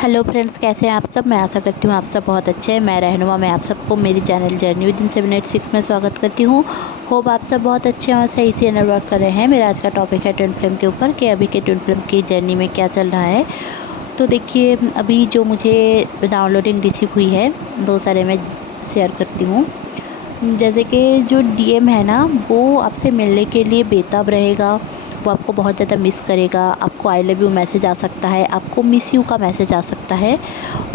Hello friends, कैसे हैं आप सब। मैं आशा करती हूँ आप सब बहुत अच्छे हैं। मैं रहनुमा, मैं आप सबको मेरी चैनल जर्नी विद इन 786 में स्वागत करती हूँ। होप आप सब बहुत अच्छे हैं और सही से इनर वर्क कर रहे हैं। मेरा आज का टॉपिक है ट्विन फ्लेम के ऊपर कि अभी के ट्विन फ्लेम की जर्नी में क्या चल रहा है। तो देखिए, अभी जो मुझे डाउनलोडिंग रिसीव हुई है वो सारे मैं शेयर करती हूँ। जैसे कि जो डीएम है ना, वो आपसे मिलने के लिए बेताब रहेगा। वो आपको बहुत ज़्यादा मिस करेगा। आपको आई लव यू मैसेज आ सकता है, आपको मिस यू का मैसेज आ सकता है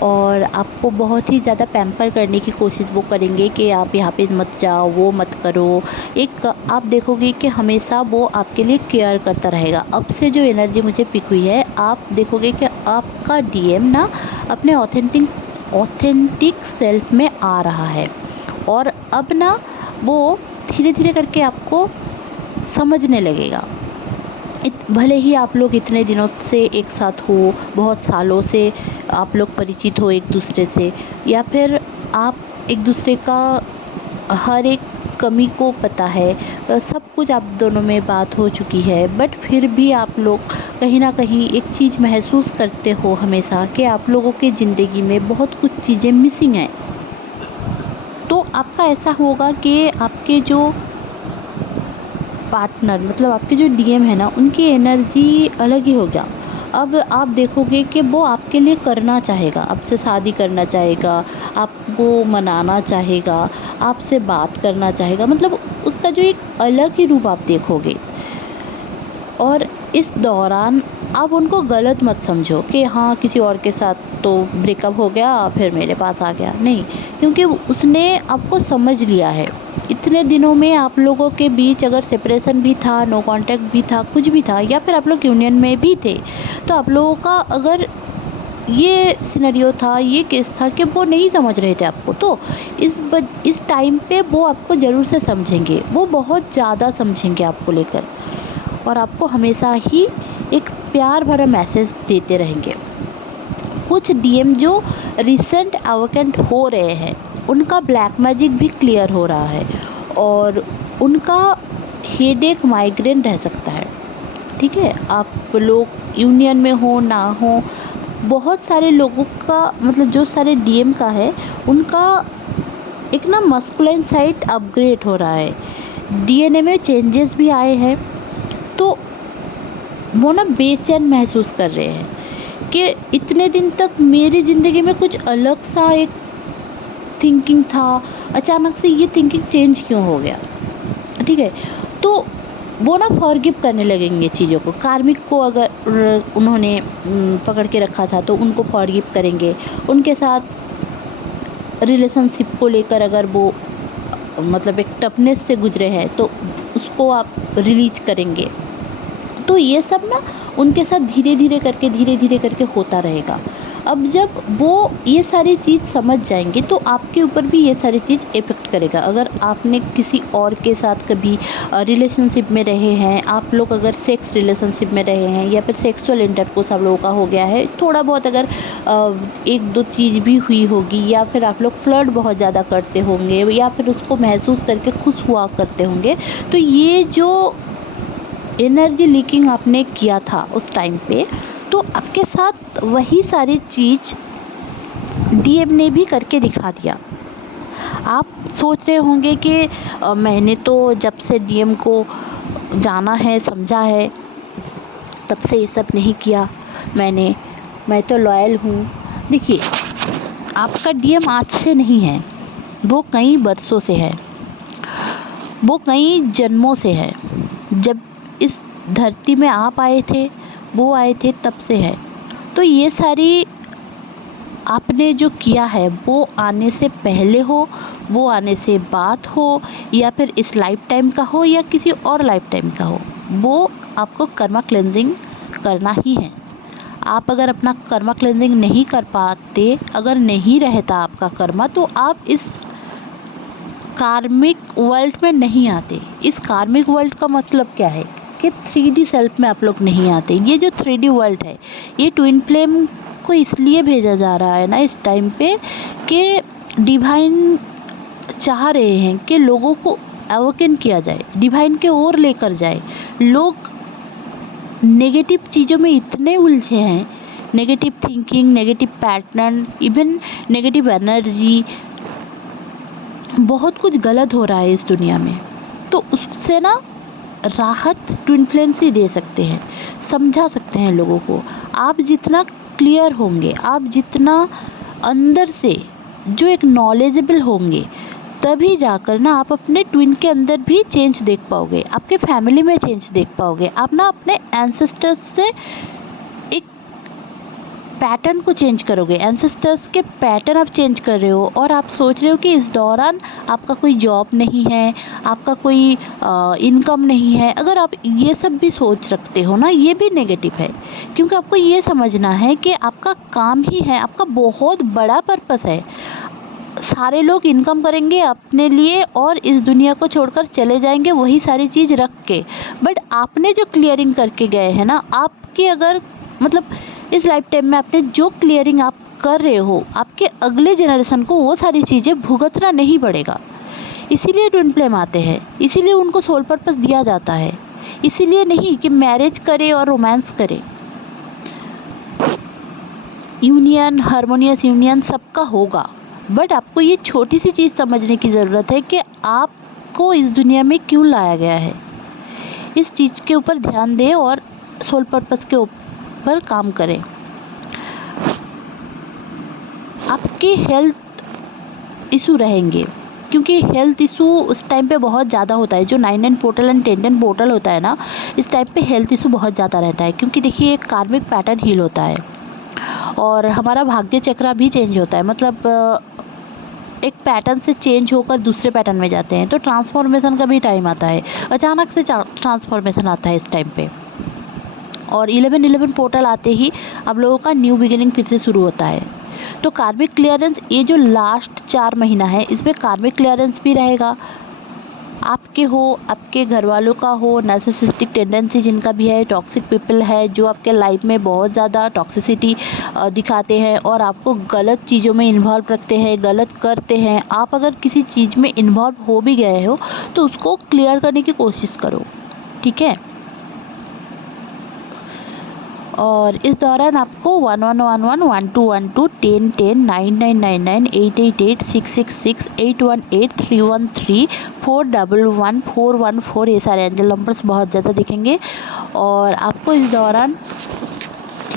और आपको बहुत ही ज़्यादा पैम्पर करने की कोशिश वो करेंगे कि आप यहाँ पे मत जाओ, वो मत करो। एक आप देखोगे कि हमेशा वो आपके लिए केयर करता रहेगा। अब से जो एनर्जी मुझे पिक हुई है, आप देखोगे कि आपका डीएम ना अपने ऑथेंटिक सेल्फ में आ रहा है और अब ना वो धीरे धीरे करके आपको समझने लगेगा। भले ही आप लोग इतने दिनों से एक साथ हो, बहुत सालों से आप लोग परिचित हो एक दूसरे से, या फिर आप एक दूसरे का हर एक कमी को पता है, सब कुछ आप दोनों में बात हो चुकी है, बट फिर भी आप लोग कहीं ना कहीं एक चीज़ महसूस करते हो हमेशा कि आप लोगों की ज़िंदगी में बहुत कुछ चीज़ें मिसिंग हैं। तो आपका ऐसा होगा कि आपके जो पार्टनर, मतलब आपके जो डीएम है ना, उनकी एनर्जी अलग ही हो गया। अब आप देखोगे कि वो आपके लिए करना चाहेगा, आपसे शादी करना चाहेगा, आपको मनाना चाहेगा, आपसे बात करना चाहेगा। मतलब उसका जो एक अलग ही रूप आप देखोगे। और इस दौरान आप उनको गलत मत समझो कि हाँ किसी और के साथ तो ब्रेकअप हो गया फिर मेरे पास आ गया, नहीं। क्योंकि उसने आपको समझ लिया है। इतने दिनों में आप लोगों के बीच अगर सेपरेशन भी था, नो कांटेक्ट भी था, कुछ भी था, या फिर आप लोग यूनियन में भी थे, तो आप लोगों का अगर ये सिनेरियो था, ये केस था कि वो नहीं समझ रहे थे आपको, तो इस टाइम पे वो आपको ज़रूर से समझेंगे। वो बहुत ज़्यादा समझेंगे आपको लेकर और आपको हमेशा ही एक प्यार भरा मैसेज देते रहेंगे। कुछ डीएम जो रिसेंट अवेकेंट हो रहे हैं, उनका ब्लैक मैजिक भी क्लियर हो रहा है और उनका हेडेक माइग्रेन रह सकता है। ठीक है, आप लोग यूनियन में हो ना हो, बहुत सारे लोगों का, मतलब जो सारे डीएम का है, उनका एक ना मस्कुलाइन साइड अपग्रेड हो रहा है। डीएनए में चेंजेस भी आए हैं। तो वो ना बेचैन महसूस कर रहे हैं कि इतने दिन तक मेरी ज़िंदगी में कुछ अलग सा एक थिंकिंग था, अचानक से ये थिंकिंग चेंज क्यों हो गया। ठीक है, तो वो ना फॉरगिव करने लगेंगे चीज़ों को। कार्मिक को अगर उन्होंने पकड़ के रखा था तो उनको फॉरगिव करेंगे। उनके साथ रिलेशनशिप को लेकर अगर वो मतलब एक टफनेस से गुजरे हैं तो उसको आप रिलीज करेंगे। तो ये सब ना उनके साथ धीरे धीरे करके होता रहेगा। अब जब वो ये सारी चीज़ समझ जाएंगे तो आपके ऊपर भी ये सारी चीज़ इफ़ेक्ट करेगा। अगर आपने किसी और के साथ कभी रिलेशनशिप में रहे हैं, आप लोग अगर सेक्स रिलेशनशिप में रहे हैं, या फिर सेक्सुअल इंटरकोर्स आप लोगों का हो गया है, थोड़ा बहुत अगर एक दो चीज़ भी हुई होगी, या फिर आप लोग फ्लर्ट बहुत ज़्यादा करते होंगे, या फिर उसको महसूस करके खुश हुआ करते होंगे, तो ये जो एनर्जी लीकिंग आपने किया था उस टाइम पे, तो आपके साथ वही सारी चीज़ डीएम ने भी करके दिखा दिया। आप सोच रहे होंगे कि मैंने तो जब से डीएम को जाना है, समझा है, तब से ये सब नहीं किया। मैं तो लॉयल हूँ। देखिए, आपका डीएम आज से नहीं है, वो कई बरसों से है, वो कई जन्मों से है। जब इस धरती में आप आए थे, वो आए थे, तब से है। तो ये सारी आपने जो किया है, वो आने से पहले हो, वो आने से बाद हो, या फिर इस लाइफ टाइम का हो, या किसी और लाइफ टाइम का हो, वो आपको कर्मा क्लेंजिंग करना ही है। आप अगर अपना कर्मा क्लेंजिंग नहीं कर पाते, अगर नहीं रहता आपका कर्मा, तो आप इस कार्मिक वर्ल्ड में नहीं आते। इस कार्मिक वर्ल्ड का मतलब क्या है कि 3D सेल्फ में आप लोग नहीं आते। ये जो 3D वर्ल्ड है, ये ट्विन फ्लेम को इसलिए भेजा जा रहा है ना इस टाइम पे कि डिवाइन चाह रहे हैं कि लोगों को अवेकन किया जाए, डिवाइन के ओर लेकर जाए। लोग नेगेटिव चीज़ों में इतने उलझे हैं, negative thinking, negative pattern, even negative energy, बहुत कुछ गलत हो रहा है इस दुनिया में। तो उससे ना राहत ट्विन फ्लेम से दे सकते हैं, समझा सकते हैं लोगों को। आप जितना क्लियर होंगे, आप जितना अंदर से जो एक नॉलेजेबल होंगे, तभी जाकर ना आप अपने ट्विन के अंदर भी चेंज देख पाओगे, आपके फैमिली में चेंज देख पाओगे। आप ना अपने एंसेस्टर्स से एक पैटर्न को चेंज करोगे। एंसेस्टर्स के पैटर्न आप चेंज कर रहे हो और आप सोच रहे हो कि इस दौरान आपका कोई जॉब नहीं है, आपका कोई इनकम नहीं है। अगर आप ये सब भी सोच रखते हो ना, ये भी नेगेटिव है, क्योंकि आपको ये समझना है कि आपका काम ही है, आपका बहुत बड़ा पर्पस है। सारे लोग इनकम करेंगे अपने लिए और इस दुनिया को छोड़कर चले जाएंगे वही सारी चीज़ रख के। बट आपने जो क्लियरिंग करके गए हैं ना, आपकी अगर मतलब इस लाइफ टाइम में आपने जो क्लियरिंग आप कर रहे हो, आपके अगले जनरेशन को वो सारी चीज़ें भुगतना नहीं पड़ेगा। इसीलिए ट्विन फ्लेम आते हैं, इसीलिए उनको सोल पर्पस दिया जाता है। इसीलिए नहीं कि मैरिज करे और रोमांस करे। यूनियन, हारमोनियस यूनियन सबका होगा, बट आपको ये छोटी सी चीज़ समझने की ज़रूरत है कि आपको इस दुनिया में क्यों लाया गया है। इस चीज़ के ऊपर ध्यान दें और सोल पर्पस के ऊपर काम करें। आपके हेल्थ इशू रहेंगे, क्योंकि हेल्थ इशू उस टाइम पे बहुत ज़्यादा होता है। जो 9-9 पोर्टल एंड 10-10 पोर्टल होता है ना, इस टाइम पे हेल्थ इशू बहुत ज़्यादा रहता है, क्योंकि देखिए एक कार्मिक पैटर्न हील होता है और हमारा भाग्य चक्र भी चेंज होता है। मतलब एक पैटर्न से चेंज होकर दूसरे पैटर्न में जाते हैं, तो ट्रांसफॉर्मेशन का भी टाइम आता है। अचानक से ट्रांसफॉर्मेशन आता है इस टाइम पे, और 11-11 पोर्टल आते ही आप लोगों का न्यू बिगिनिंग फिर से शुरू होता है। तो कार्मिक क्लियरेंस, ये जो लास्ट 4 महीना है, इसमें कार्मिक क्लियरेंस भी रहेगा। आपके हो, आपके घर वालों का हो, नार्सिसिस्टिक टेंडेंसी जिनका भी है, टॉक्सिक पीपल है जो आपके लाइफ में बहुत ज़्यादा टॉक्सिसिटी दिखाते हैं और आपको गलत चीज़ों में इन्वॉल्व रखते हैं, गलत करते हैं। आप अगर किसी चीज़ में इन्वॉल्व हो भी गए हो तो उसको क्लियर करने की कोशिश करो, ठीक है। और इस दौरान आपको 1111 1212 1010 9999 888 666 818 313 411 414 ये सारे एंजल नंबर्स बहुत ज़्यादा दिखेंगे। और आपको इस दौरान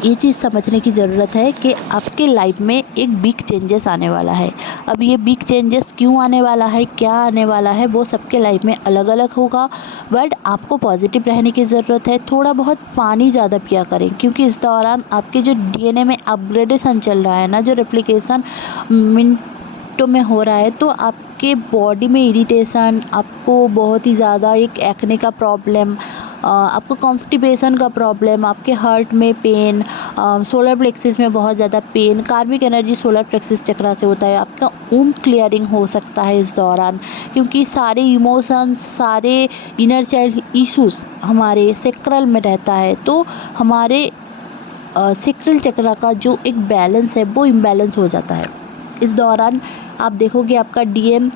ये चीज़ समझने की ज़रूरत है कि आपके लाइफ में एक बिग चेंजेस आने वाला है। अब ये बिग चेंजेस क्यों आने वाला है, क्या आने वाला है, वो सबके लाइफ में अलग अलग होगा। बट आपको पॉजिटिव रहने की ज़रूरत है। थोड़ा बहुत पानी ज़्यादा पिया करें, क्योंकि इस दौरान आपके जो डीएनए में अपग्रेडेशन चल रहा है ना, जो रेप्लिकेशन मिनटों में हो रहा है, तो आपके बॉडी में इरिटेशन, आपको बहुत ही ज़्यादा एक एक्ने का प्रॉब्लम, आपको कॉन्स्टिपेशन का प्रॉब्लम, आपके हार्ट में पेन, सोलर प्लेक्सिस में बहुत ज़्यादा पेन। कार्मिक एनर्जी सोलर प्लेक्सिस चक्र से होता है। आपका क्लियरिंग हो सकता है इस दौरान, क्योंकि सारे इमोशंस, सारे इनर चाइल्ड इश्यूज हमारे सेक्रल में रहता है। तो हमारे सेक्रल चक्र का जो एक बैलेंस है वो इम्बैलेंस हो जाता है। इस दौरान आप देखोगे आपका डीएम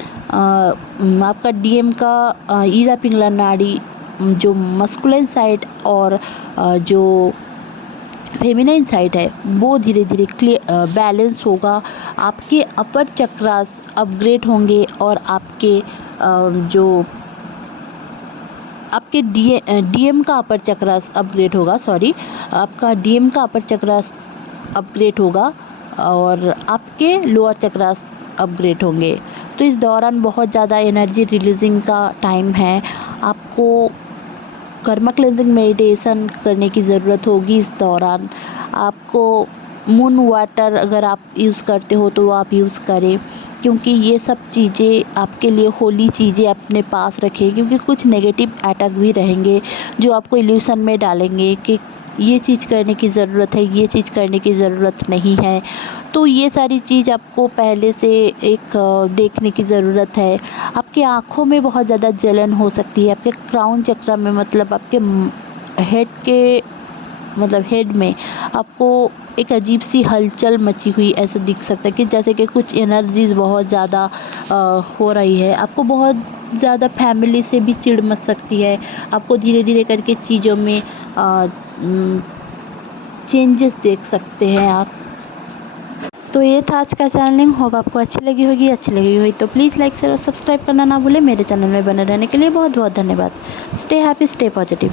का ईरा पिंगला नाड़ी, जो मस्कुलिन साइड और जो फेमिनाइन साइड है, वो धीरे धीरे बैलेंस होगा। आपके अपर चक्रास अपग्रेड होंगे और आपके जो आपके डीएम का अपर चक्रास अपग्रेड होगा, आपका डीएम का अपर चक्रास अपग्रेड होगा और आपके लोअर चक्रास अपग्रेड होंगे। तो इस दौरान बहुत ज़्यादा एनर्जी रिलीजिंग का टाइम है। आपको कर्मा क्लेंजिंग मेडिटेशन करने की ज़रूरत होगी इस दौरान। आपको मून वाटर अगर आप यूज़ करते हो तो आप यूज़ करें, क्योंकि ये सब चीज़ें आपके लिए होली चीज़ें अपने पास रखें, क्योंकि कुछ नेगेटिव अटैक भी रहेंगे जो आपको इल्यूशन में डालेंगे कि ये चीज़ करने की ज़रूरत है, ये चीज़ करने की ज़रूरत नहीं है। तो ये सारी चीज़ आपको पहले से एक देखने की ज़रूरत है। आपकी आँखों में बहुत ज़्यादा जलन हो सकती है। आपके क्राउन चक्र में, मतलब आपके हेड में आपको एक अजीब सी हलचल मची हुई ऐसा दिख सकता है, कि जैसे कि कुछ एनर्जीज़ बहुत ज़्यादा हो रही है। आपको बहुत ज़्यादा फैमिली से भी चिढ़ मच सकती है। आपको धीरे धीरे करके चीज़ों में चेंजेस देख सकते हैं आप। तो ये था आज का चैनलिंग। होप आपको अच्छी लगी होगी। अच्छी लगी हुई तो प्लीज़ लाइक शेयर और सब्सक्राइब करना ना भूलें। मेरे चैनल में बने रहने के लिए बहुत बहुत धन्यवाद। Stay happy, stay positive.